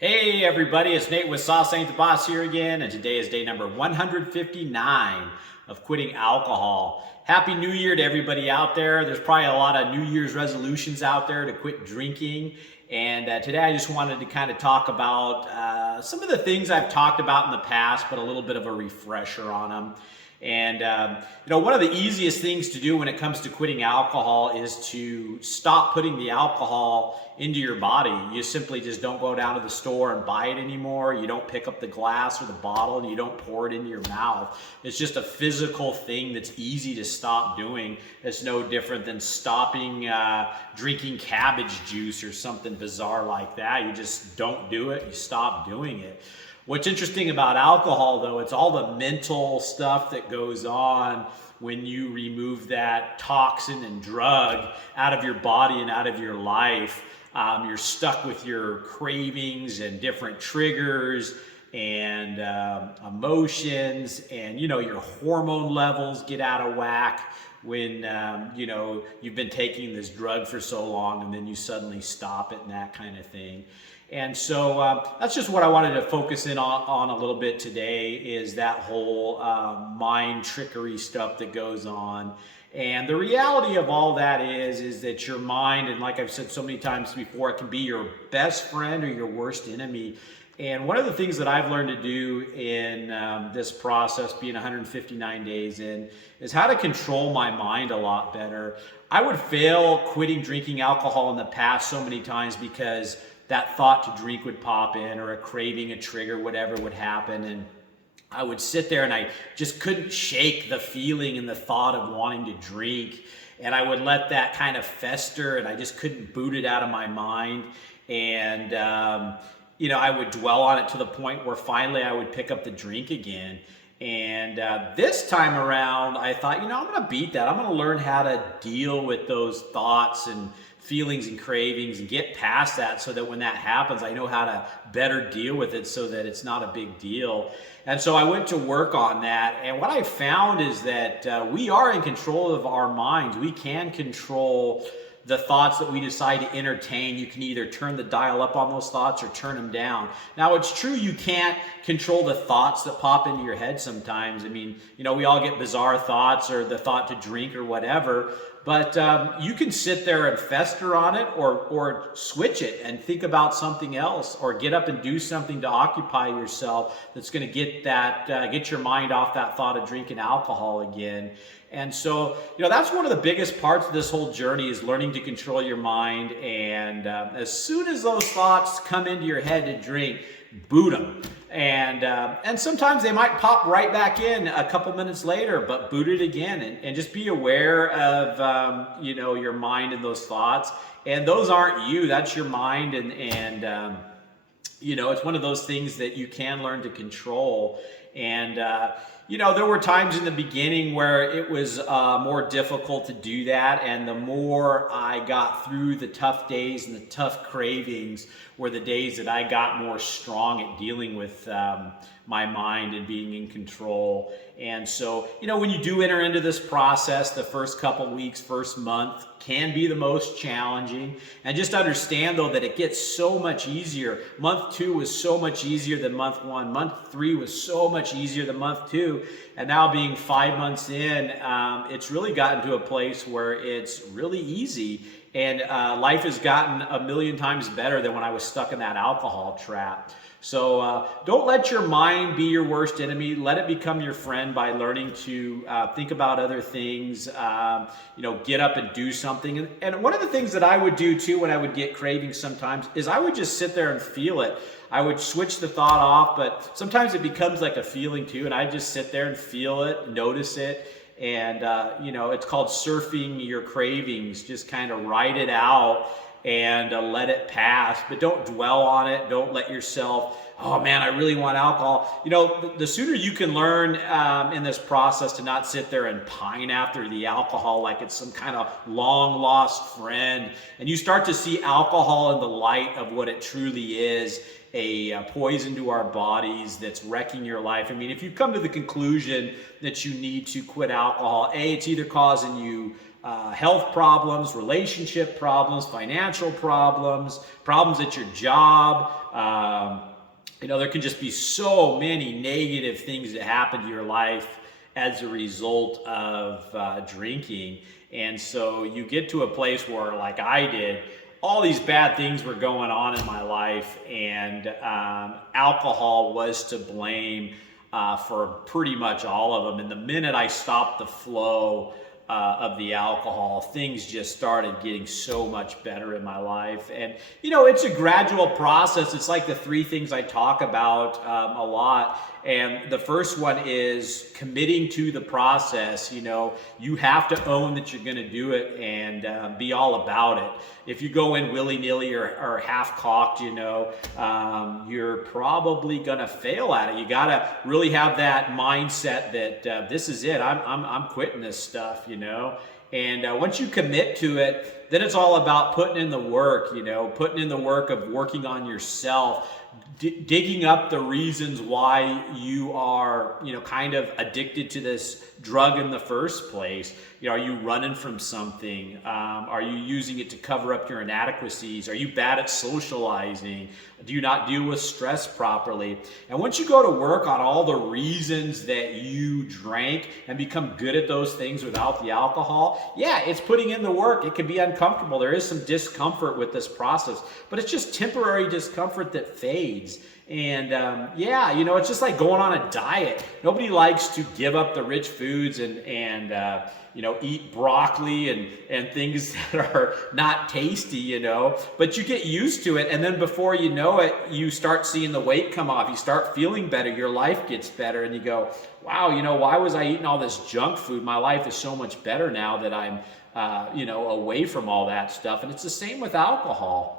Hey everybody, it's Nate with Sauce Ain't the Boss here again, and today is day number 159 of quitting alcohol. Happy New Year to everybody out there. There's probably a lot of New Year's resolutions out there to quit drinking, and today I just wanted to kind of talk about some of the things I've talked about in the past, but a little bit of a refresher on them. And one of the easiest things to do when it comes to quitting alcohol is to stop putting the alcohol into your body. You simply just don't go down to the store and buy it anymore. You don't pick up the glass or the bottle and you don't pour it into your mouth. It's just a physical thing that's easy to stop doing. It's no different than stopping drinking cabbage juice or something bizarre like that. You just don't do it. You stop doing it. What's interesting about alcohol, though, it's all the mental stuff that goes on when you remove that toxin and drug out of your body and out of your life. You're stuck with your cravings and different triggers and emotions, and your hormone levels get out of whack when you've been taking this drug for so long and then you suddenly stop it and that kind of thing. And so that's just what I wanted to focus in on a little bit today, is that whole mind trickery stuff that goes on. And the reality of all that is that your mind, and like I've said so many times before, it can be your best friend or your worst enemy. And one of the things that I've learned to do in this process, being 159 days in, is how to control my mind a lot better. I would fail quitting drinking alcohol in the past so many times because that thought to drink would pop in, or a craving, a trigger, whatever would happen. And I would sit there and I just couldn't shake the feeling and the thought of wanting to drink. And I would let that kind of fester, and I just couldn't boot it out of my mind. And, I would dwell on it to the point where finally I would pick up the drink again. And this time around, I thought, I'm going to beat that. I'm going to learn how to deal with those thoughts and feelings and cravings and get past that, so that when that happens, I know how to better deal with it so that it's not a big deal. And so I went to work on that. And what I found is that we are in control of our minds. We can control the thoughts that we decide to entertain. You can either turn the dial up on those thoughts or turn them down. Now, it's true you can't control the thoughts that pop into your head sometimes. I mean, we all get bizarre thoughts, or the thought to drink or whatever. But you can sit there and fester on it, or switch it and think about something else, or get up and do something to occupy yourself that's going to get your mind off that thought of drinking alcohol again. And so, that's one of the biggest parts of this whole journey, is learning to control your mind. And as soon as those thoughts come into your head to drink, boot them. And sometimes they might pop right back in a couple minutes later, but boot it again, and just be aware of your mind and those thoughts. And those aren't you; that's your mind. And it's one of those things that you can learn to control. And there were times in the beginning where it was more difficult to do that. And the more I got through the tough days and the tough cravings were the days that I got more strong at dealing with my mind and being in control. And so, when you do enter into this process, the first couple weeks, first month can be the most challenging. And just understand, though, that it gets so much easier. Month 2 was so much easier than month 1. Month 3 was so much easier than month 2. And now, being 5 months in, it's really gotten to a place where it's really easy. And life has gotten a million times better than when I was stuck in that alcohol trap. So don't let your mind be your worst enemy. Let it become your friend by learning to think about other things, get up and do something. And one of the things that I would do too when I would get cravings sometimes is I would just sit there and feel it. I would switch the thought off, but sometimes it becomes like a feeling too. And I just sit there and feel it, notice it. And, it's called surfing your cravings. Just kind of write it out and let it pass, but don't dwell on it. Don't let yourself, oh man, I really want alcohol. The sooner you can learn in this process to not sit there and pine after the alcohol like it's some kind of long lost friend, and you start to see alcohol in the light of what it truly is, a poison to our bodies that's wrecking your life. I mean, if you come to the conclusion that you need to quit alcohol, it's either causing you health problems, relationship problems, financial problems, problems at your job. There can just be so many negative things that happen to your life as a result of drinking. And so you get to a place where, like I did, all these bad things were going on in my life, and alcohol was to blame for pretty much all of them. And the minute I stopped the flow of the alcohol, things just started getting so much better in my life. And it's a gradual process. It's like the three things I talk about a lot. And the first one is committing to the process. You have to own that you're going to do it and be all about it. If you go in willy-nilly or half-cocked, you're probably going to fail at it. You got to really have that mindset that this is it. I'm quitting this stuff, And once you commit to it, then it's all about putting in the work, putting in the work of working on yourself, digging up the reasons why you are, kind of addicted to this drug in the first place. Are you running from something? Are you using it to cover up your inadequacies? Are you bad at socializing? Do you not deal with stress properly? And once you go to work on all the reasons that you drank and become good at those things without the alcohol, yeah, it's putting in the work. It can be uncomfortable. There is some discomfort with this process, but it's just temporary discomfort that fades. And it's just like going on a diet. Nobody likes to give up the rich foods and eat broccoli and things that are not tasty, but you get used to it. And then before you know it, you start seeing the weight come off. You start feeling better. Your life gets better. And you go, wow, why was I eating all this junk food? My life is so much better now that I'm, away from all that stuff. And it's the same with alcohol.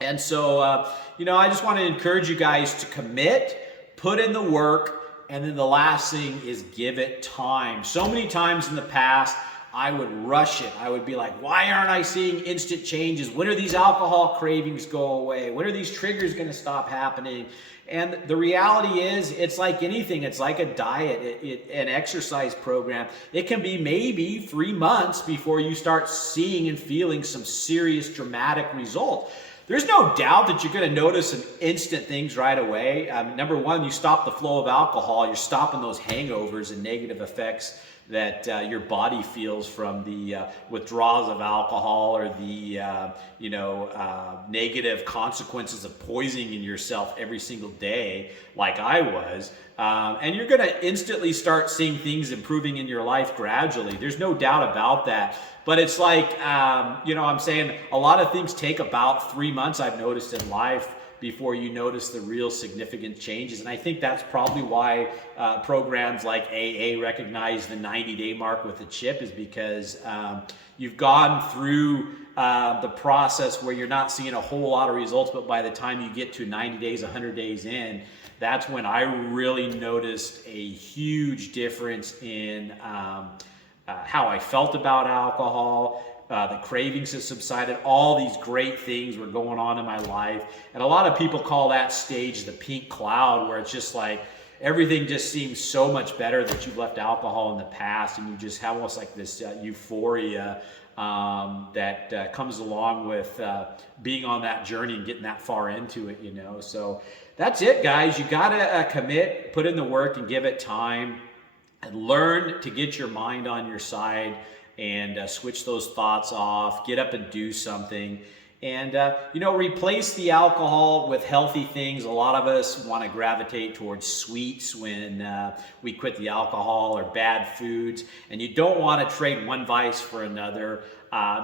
And so, I just want to encourage you guys to commit, put in the work, and then the last thing is give it time. So many times in the past, I would rush it. I would be like, why aren't I seeing instant changes? When are these alcohol cravings go away? When are these triggers going to stop happening? And the reality is, it's like anything. It's like a diet, an exercise program. It can be maybe 3 months before you start seeing and feeling some serious dramatic results. There's no doubt that you're going to notice some instant things right away. Number one, you stop the flow of alcohol. You're stopping those hangovers and negative effects that your body feels from the withdrawals of alcohol or the negative consequences of poisoning yourself every single day like I was. And you're going to instantly start seeing things improving in your life gradually. There's no doubt about that. But it's like, I'm saying a lot of things take about 3 months, I've noticed in life, before you notice the real significant changes. And I think that's probably why programs like AA recognize the 90-day mark with a chip, is because you've gone through the process where you're not seeing a whole lot of results, but by the time you get to 90 days, 100 days in, that's when I really noticed a huge difference in how I felt about alcohol. The cravings have subsided. All these great things were going on in my life. And a lot of people call that stage the pink cloud, where it's just like everything just seems so much better that you've left alcohol in the past, and you just have almost like this euphoria that comes along with being on that journey and getting that far into it, So that's it, guys. You got to commit, put in the work, and give it time, and learn to get your mind on your side and switch those thoughts off, get up and do something. And, replace the alcohol with healthy things. A lot of us want to gravitate towards sweets when we quit the alcohol, or bad foods. And you don't want to trade one vice for another.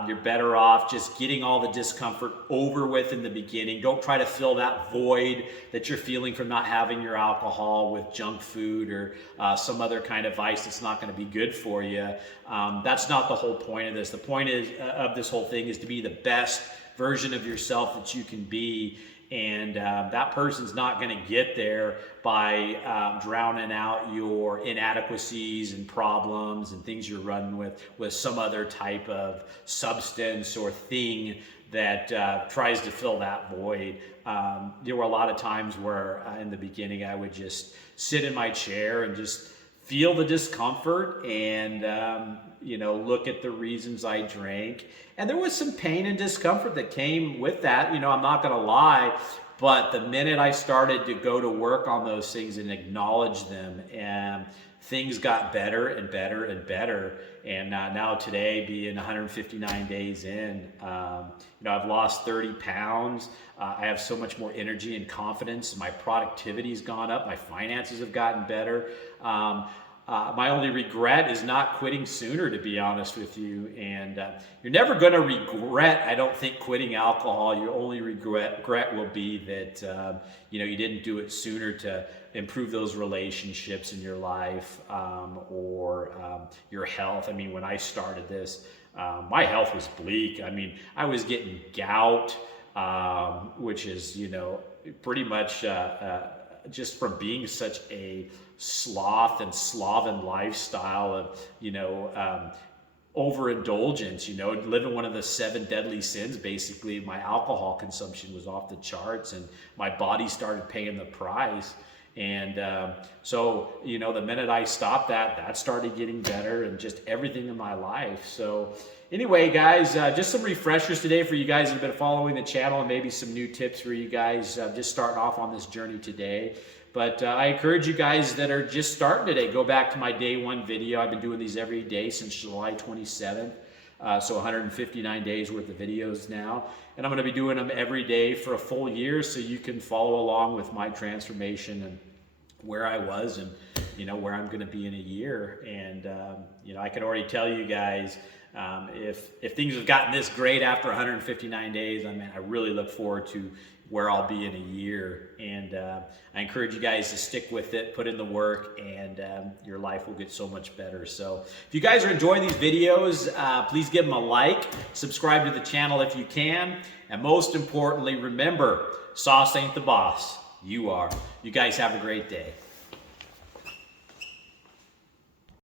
You're better off just getting all the discomfort over with in the beginning. Don't try to fill that void that you're feeling from not having your alcohol with junk food or some other kind of vice that's not going to be good for you. That's not the whole point of this. The point of this whole thing is to be the best version of yourself that you can be, and that person's not going to get there by drowning out your inadequacies and problems and things you're running with some other type of substance or thing that tries to fill that void. There were a lot of times where in the beginning I would just sit in my chair and just feel the discomfort and, look at the reasons I drank. And there was some pain and discomfort that came with that. I'm not going to lie. But the minute I started to go to work on those things and acknowledge them, and things got better and better and better. And now today, being 159 days in, I've lost 30 pounds. I have so much more energy and confidence. My productivity's gone up. My finances have gotten better. My only regret is not quitting sooner, to be honest with you. And you're never going to regret, I don't think, quitting alcohol. Your only regret will be that you didn't do it sooner to improve those relationships in your life or your health. I mean, when I started this, my health was bleak. I mean, I was getting gout, which is pretty much just from being such a sloth and sloven lifestyle of overindulgence, living one of the 7 deadly sins. Basically, my alcohol consumption was off the charts, and my body started paying the price. And so the minute I stopped that started getting better, and just everything in my life. So anyway, guys, just some refreshers today for you guys that have been following the channel, and maybe some new tips for you guys just starting off on this journey today. But I encourage you guys that are just starting today, go back to my day 1 video. I've been doing these every day since July 27th. So 159 days worth of videos now. And I'm going to be doing them every day for a full year, so you can follow along with my transformation and where I was and where I'm going to be in a year. And I can already tell you guys, if things have gotten this great after 159 days, I really look forward to where I'll be in a year. And I encourage you guys to stick with it, put in the work, and your life will get so much better. So if you guys are enjoying these videos, please give them a like, subscribe to the channel if you can, and most importantly, remember, sauce ain't the boss. You are. You guys have a great day.